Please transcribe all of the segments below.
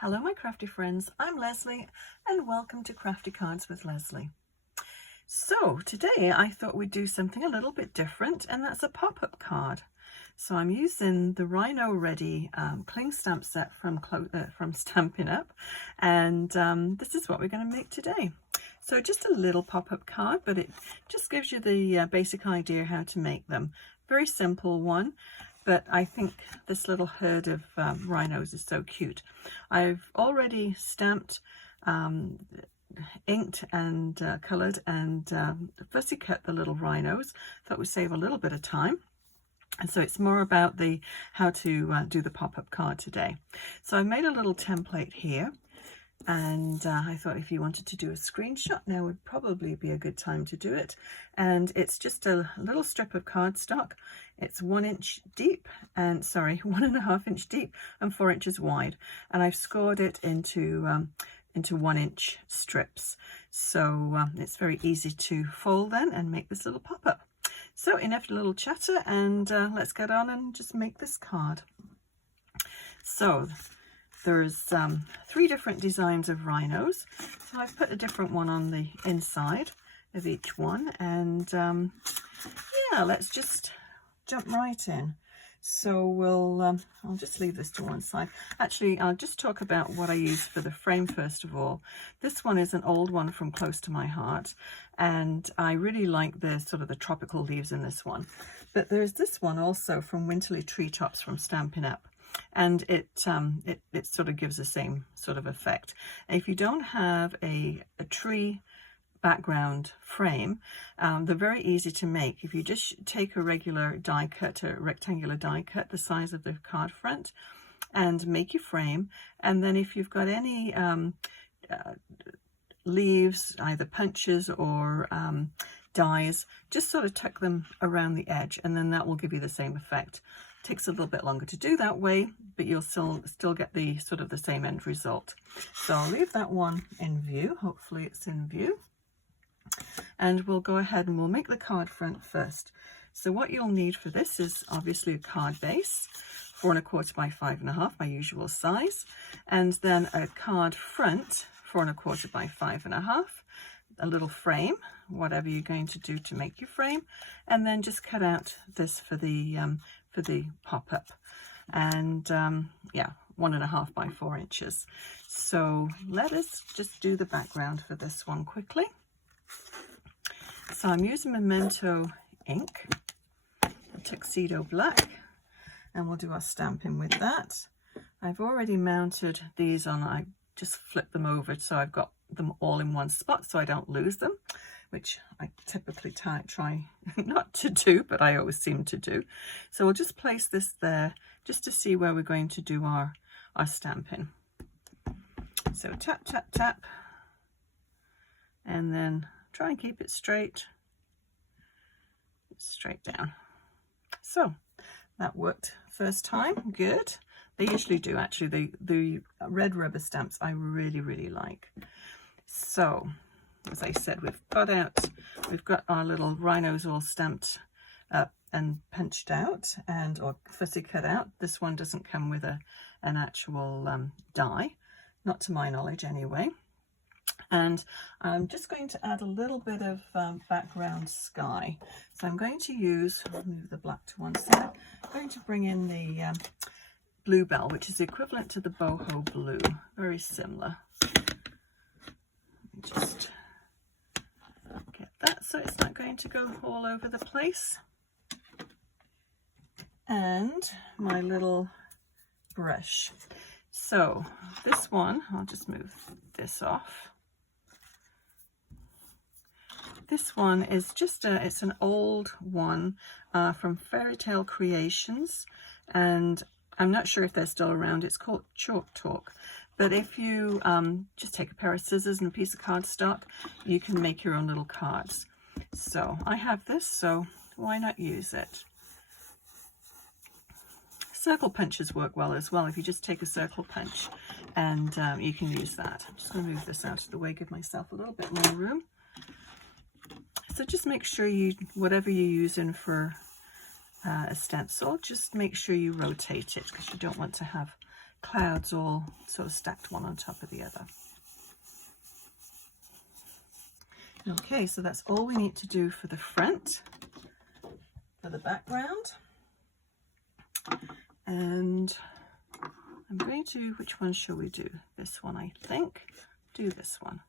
Hello my crafty friends, I'm Lesley and welcome to Crafty Cards with Lesley. So today I thought we'd do something a little bit different, and that's a pop-up card. So I'm using the Rhino Ready cling stamp set from Stampin Up, and this is what we're going to make today. So just a little pop-up card, but it just gives you the basic idea how to make them. Very simple one. But I think this little herd of rhinos is so cute. I've already stamped, inked and coloured and fussy cut the little rhinos. Thought we'd save a little bit of time. And so it's more about the how to do the pop-up card today. So I made a little template here. And I thought if you wanted to do a screenshot, now would probably be a good time to do it. And it's just a little strip of cardstock. It's 1 inch deep and 1.5 inch deep and 4 inches wide. And I've scored it into 1 inch strips. So it's very easy to fold then and make this little pop-up. So enough little chatter, and let's get on and just make this card. So there's 3 different designs of rhinos, so I've put a different one on the inside of each one, and yeah, let's just jump right in. So I'll just leave this to one side. Actually, I'll just talk about what I use for the frame first of all. This one is an old one from close to my heart, and I really like the sort of the tropical leaves in this one. But there's this one also from Winterly Treetops from Stampin' Up. And it sort of gives the same sort of effect. If you don't have a tree background frame, they're very easy to make. If you just take a regular die cut, a rectangular die cut the size of the card front, and make your frame, and then if you've got any leaves, either punches or dies, just sort of tuck them around the edge, and then that will give you the same effect. Takes a little bit longer to do that way, but you'll still get the sort of the same end result. So I'll leave that one in view. Hopefully it's in view. And we'll go ahead and we'll make the card front first. So what you'll need for this is obviously a card base, 4 1/4 by 5 1/2, my usual size, and then a card front, 4 1/4 by 5 1/2, a little frame, whatever you're going to do to make your frame, and then just cut out this for the pop-up, and yeah, 1.5 by 4 inches. So let us just do the background for this one quickly. So I'm using Memento ink, Tuxedo black, and we'll do our stamping with that. I've already mounted these on. I just flip them over so I've got them all in one spot so I don't lose them, which I typically try not to do, but I always seem to do. So we'll just place this there just to see where we're going to do our stamping. So tap, tap, tap, and then try and keep it straight down. So that worked first time, good. They usually do, actually. The red rubber stamps I really, really like. So as I said, we've got our little rhinos all stamped up and punched out or fussy cut out. This one doesn't come with an actual die, not to my knowledge anyway. And I'm just going to add a little bit of background sky. So I'm going to move the black to one side. I'm going to bring in the bluebell, which is equivalent to the boho blue, very similar. Just get that so it's not going to go all over the place. And my little brush. So this one, I'll just move this off. This one is just it's an old one from Fairy Tale Creations, and I'm not sure if they're still around. It's called Chalk Talk. But if you just take a pair of scissors and a piece of cardstock, you can make your own little cards. So I have this, so why not use it? Circle punches work well as well. If you just take a circle punch, and you can use that. I'm just going to move this out of the way, give myself a little bit more room. So just make sure whatever you're using for a stencil, just make sure you rotate it, because you don't want to have clouds all sort of stacked one on top of the other. Okay, so that's all we need to do for the front, for the background. And I'm going to, which one shall we do? This one, I think. Do this one.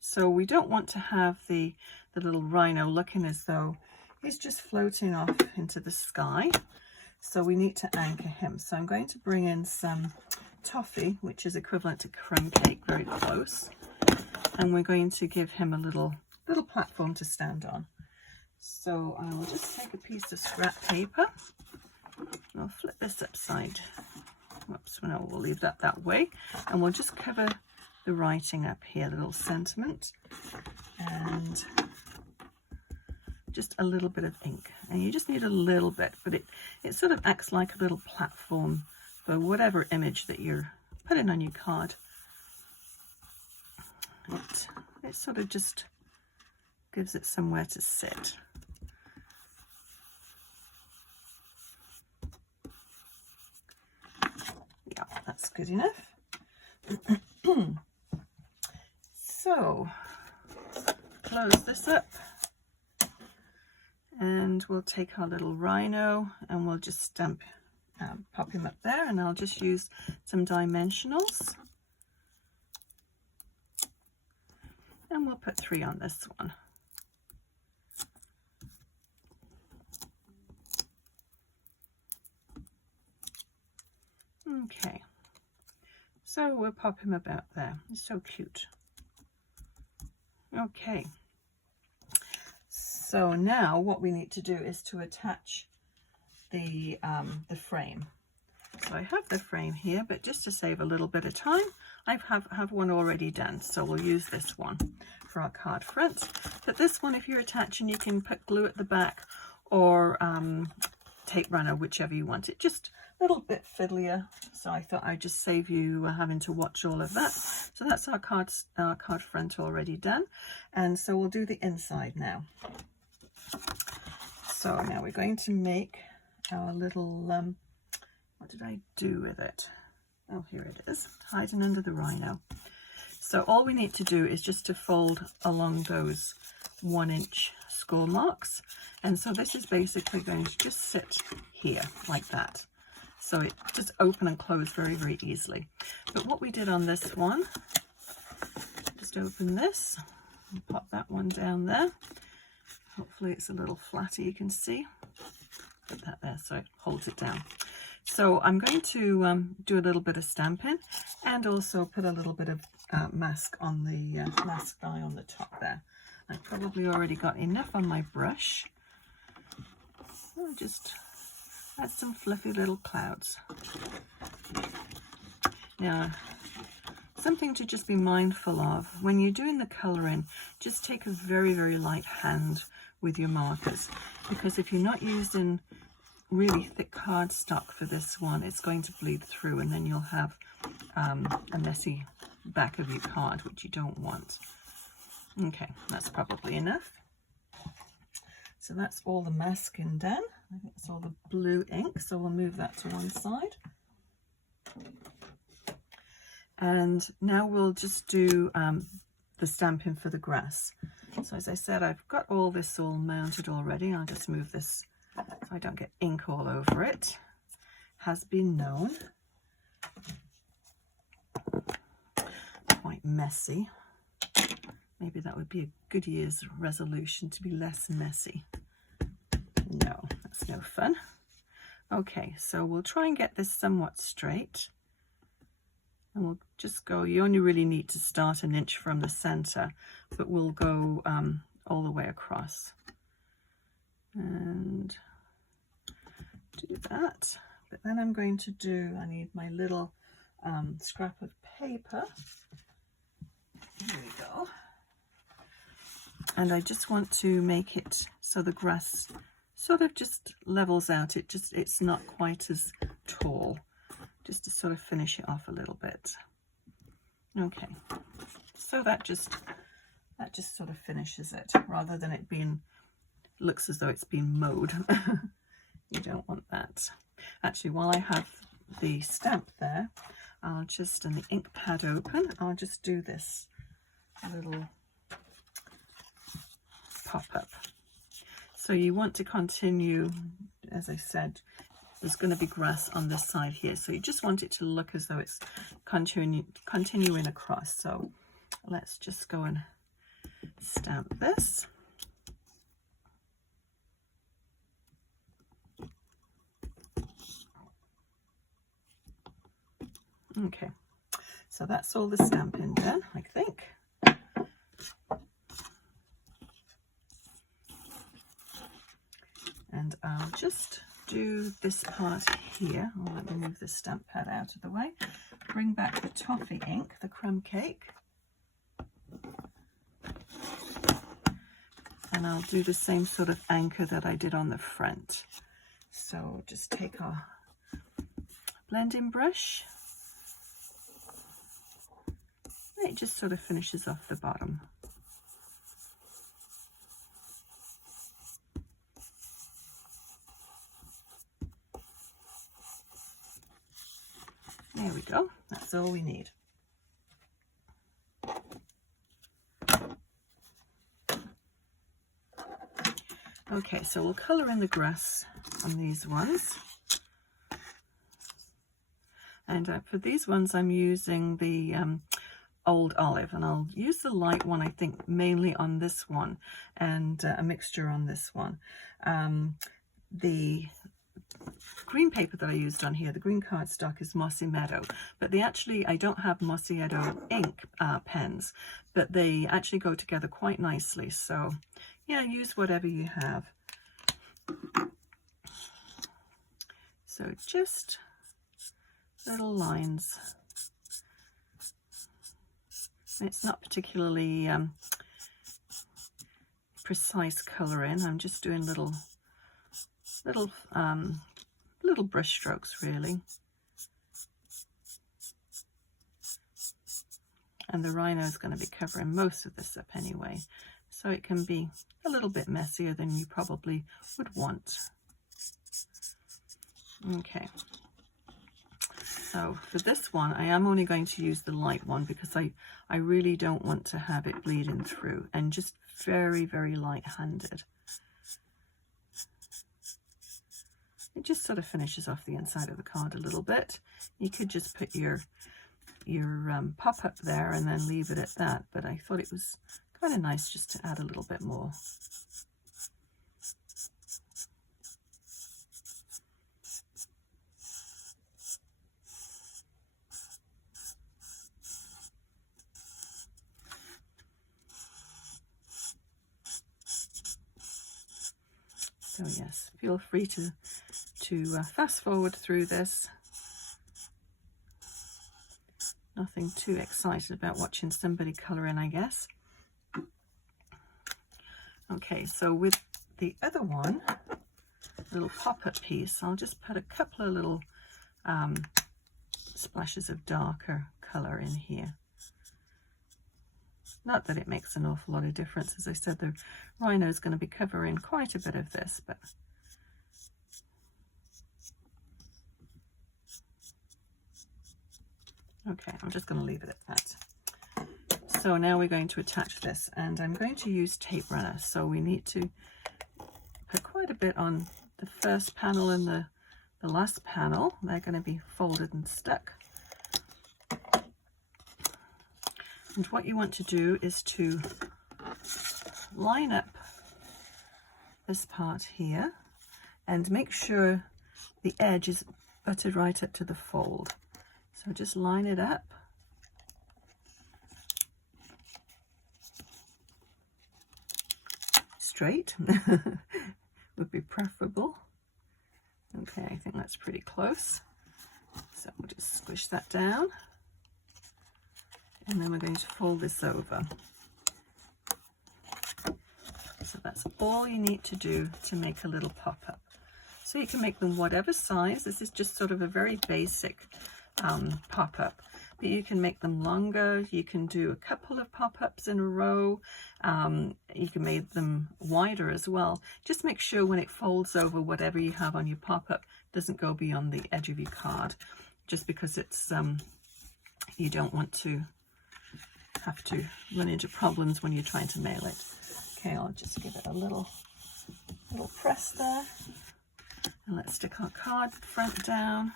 So we don't want to have the little rhino looking as though he's just floating off into the sky. So we need to anchor him. So I'm going to bring in some toffee, which is equivalent to crumb cake, very close. And we're going to give him a little platform to stand on. So I will just take a piece of scrap paper. I'll flip this upside. Whoops, no, we'll leave that way. And we'll just cover the writing up here, the little sentiment. And just a little bit of ink. And you just need a little bit, but it sort of acts like a little platform for whatever image that you're putting on your card. It sort of just gives it somewhere to sit. Yeah, that's good enough. So, close this up. And we'll take our little rhino and we'll just stamp, pop him up there, and I'll just use some dimensionals. And we'll put 3 on this one. Okay, so we'll pop him about there. He's so cute. Okay. So now what we need to do is to attach the frame. So I have the frame here, but just to save a little bit of time, I have one already done. So we'll use this one for our card front. But this one, if you're attaching, you can put glue at the back or tape runner, whichever you want. It just a little bit fiddlier. So I thought I'd just save you having to watch all of that. So that's our card front already done. And so we'll do the inside now. So now we're going to make our little, what did I do with it? Oh, here it is, hiding under the rhino. So all we need to do is just to fold along those 1-inch score marks. And so this is basically going to just sit here like that. So it just open and close very, very easily. But what we did on this one, just open this and pop that one down there. Hopefully it's a little flatter, you can see. Put that there so it holds it down. So I'm going to do a little bit of stamping and also put a little bit of mask on the mask dye on the top there. I probably already got enough on my brush. I'll just add some fluffy little clouds. Now, something to just be mindful of when you're doing the colouring, just take a very, very light hand with your markers, because if you're not using really thick cardstock for this one, it's going to bleed through and then you'll have a messy back of your card, which you don't want. Okay, that's probably enough. So that's all the masking done. I think it's all the blue ink, so we'll move that to one side. And now we'll just do the stamping for the grass. So as I said, I've got all this all mounted already. I'll just move this so I don't get ink all over it. Has been known. Quite messy. Maybe that would be a good year's resolution, to be less messy. No, that's no fun. Okay, so we'll try and get this somewhat straight. And we'll just go, you only really need to start 1 inch from the center, but we'll go all the way across. And do that. But then I'm going to do, I need my little scrap of paper. Here we go. And I just want to make it so the grass sort of just levels out. It's not quite as tall, just to sort of finish it off a little bit. Okay, so that just sort of finishes it, rather than it being, looks as though it's been mowed. You don't want that. Actually, while I have the stamp there, I'll just, and the ink pad open, I'll just do this little pop-up. So you want to continue, as I said, there's going to be grass on this side here, so you just want it to look as though it's continuing across. So let's just go and stamp this. Okay, so that's all the stamping done, I think. And I'll just do this part here. Oh, let me move this stamp pad out of the way. Bring back the toffee ink, the crumb cake. And I'll do the same sort of anchor that I did on the front. So just take our blending brush. It just sort of finishes off the bottom. There we go, that's all we need. Okay, so we'll colour in the grass on these ones. And for these ones I'm using the Old Olive, and I'll use the light one, I think, mainly on this one, and a mixture on this one. The green paper that I used on here, the green cardstock, is Mossy Meadow, but they actually, I don't have Mossy Meadow ink pens, but they actually go together quite nicely. So yeah, use whatever you have. So just little lines. It's not particularly precise colouring. I'm just doing little brush strokes, really. And the Rhino is going to be covering most of this up anyway, so it can be a little bit messier than you probably would want. Okay. So for this one, I am only going to use the light one because I really don't want to have it bleeding through, and just very, very light-handed. It just sort of finishes off the inside of the card a little bit. You could just put your pop-up there and then leave it at that, but I thought it was kind of nice just to add a little bit more. So yes, feel free to fast forward through this. Nothing too excited about watching somebody colour in, I guess. Okay, so with the other one, little pop-up piece, I'll just put a couple of little splashes of darker colour in here. Not that it makes an awful lot of difference. As I said, the Rhino is going to be covering quite a bit of this, but okay, I'm just going to leave it at that. So now we're going to attach this, and I'm going to use tape runner. So we need to put quite a bit on the first panel and the last panel. They're going to be folded and stuck. And what you want to do is to line up this part here and make sure the edge is buttered right up to the fold. So just line it up. Straight would be preferable. Okay, I think that's pretty close. So we'll just squish that down. And then we're going to fold this over. So that's all you need to do to make a little pop-up. So you can make them whatever size. This is just sort of a very basic pop-up. But you can make them longer. You can do a couple of pop-ups in a row. You can make them wider as well. Just make sure when it folds over, whatever you have on your pop-up doesn't go beyond the edge of your card. Just because it's you don't want to have to run into problems when you're trying to mail it. Okay, I'll just give it a little press there. And let's stick our card front down.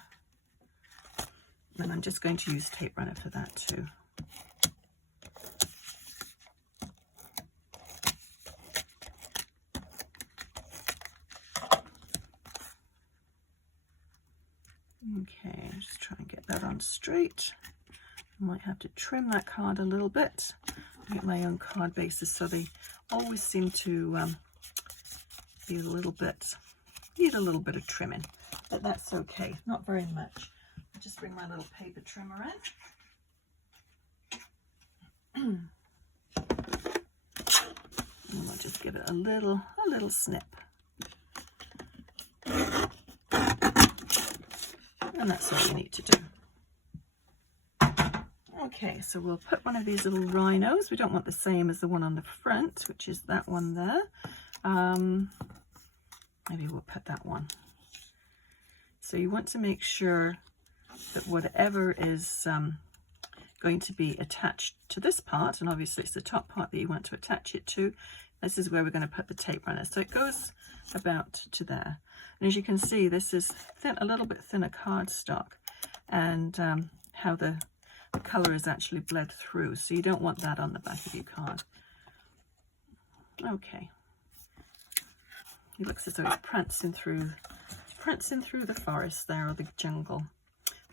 And I'm just going to use tape runner for that too. Okay, just try and get that on straight. I might have to trim that card a little bit. I get my own card bases, so they always seem to need a little bit of trimming, but that's okay, not very much. I'll just bring my little paper trimmer in. And I'll just give it a little snip. And that's all you need to do. Okay, so we'll put one of these little rhinos. We don't want the same as the one on the front, which is that one there. Maybe we'll put that one. So you want to make sure that whatever is going to be attached to this part, and obviously it's the top part that you want to attach it to, this is where we're going to put the tape runner. So it goes about to there. And as you can see, this is a little bit thinner cardstock, and how the colour is actually bled through. So you don't want that on the back of your card. Okay. It looks as though it's prancing through the forest there, or the jungle.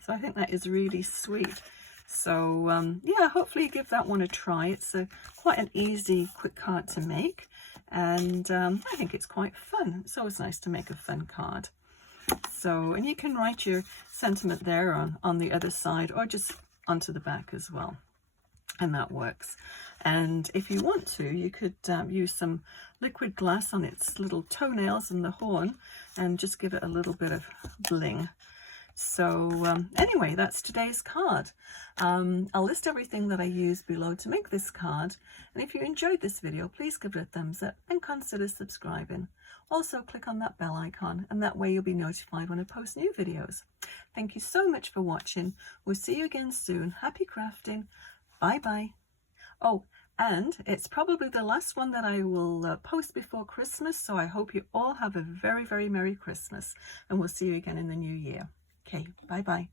So I think that is really sweet. So yeah, hopefully give that one a try. It's quite an easy, quick card to make, and I think it's quite fun. It's always nice to make a fun card. So, and you can write your sentiment there on the other side, or just onto the back as well, and that works. And if you want to, you could use some liquid glass on its little toenails and the horn, and just give it a little bit of bling. So anyway, that's today's card. I'll list everything that I used below to make this card. And if you enjoyed this video, please give it a thumbs up and consider subscribing. Also, click on that bell icon, and that way you'll be notified when I post new videos. Thank you so much for watching. We'll see you again soon. Happy crafting. Bye-bye. Oh, and it's probably the last one that I will post before Christmas, so I hope you all have a very, very Merry Christmas, and we'll see you again in the new year. Okay, bye-bye.